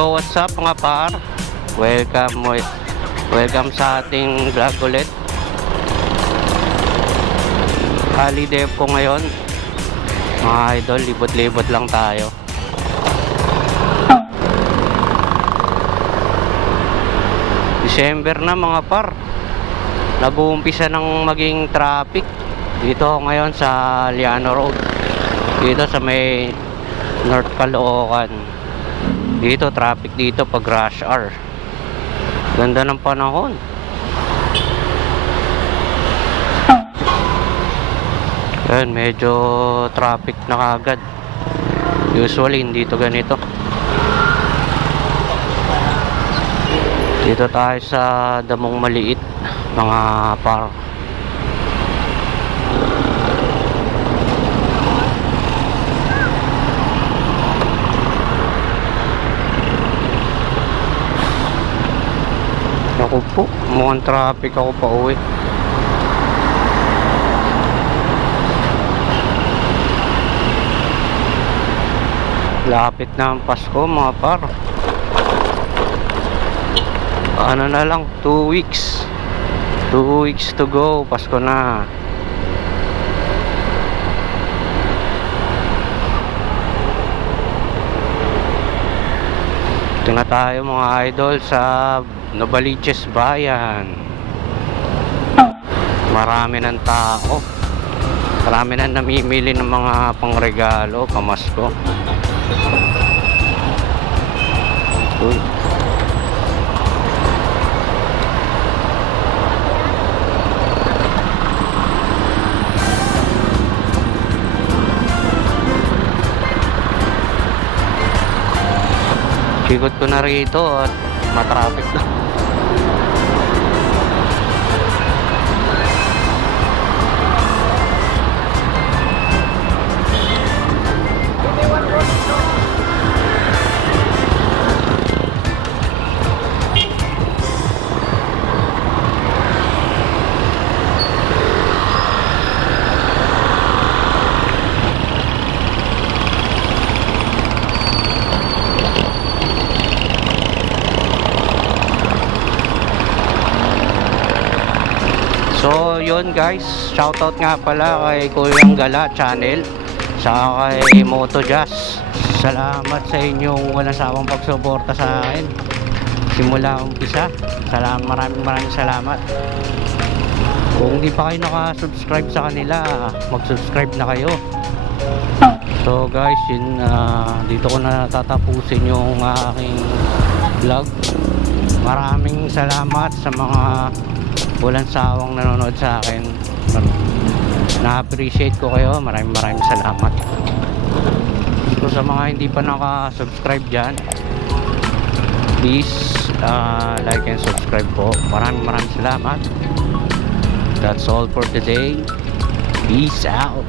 Yo, what's up mga par? Welcome sa ating vlog ulit. Holiday ko ngayon. Mga idol, libot-libot lang tayo. December na mga par. Nag-uumpisa ng maging traffic. Dito ako ngayon sa Liano Road. Dito sa may North Caloocan. Dito traffic dito pag rush hour. Ganda ng panahon. Ayan, medyo traffic na kagad. Usually hindi to ganito. Dito tayo sa Damong Maliit, mga par. Ako po, mukhang traffic ako pa uwi. Lapit na ang Pasko mga par. Ano na lang, 2 weeks. 2 weeks to go, Pasko na. Ito na tayo mga idol sa Novaliches Bayan. Marami ng tao. Marami na namimili ng mga pangregalo, pamasko. Uy. Ikot ko na rito at matraffic na. So yun guys, shoutout nga pala kay Kuyang Gala Channel sa kay Moto Jazz. Salamat sa inyong walang sawang pagsuporta sa akin simula umpisa. Maraming salamat. Kung hindi pa kayo naka-subscribe sa kanila, mag-subscribe na kayo. So guys, yun, dito ko na tatapusin yung aking vlog. Maraming salamat sa mga walang sawang nanonood sa akin. Na-appreciate ko kayo. Maraming salamat. So sa mga hindi pa naka-subscribe dyan, please like and subscribe po. Maraming salamat. That's all for today. Peace out.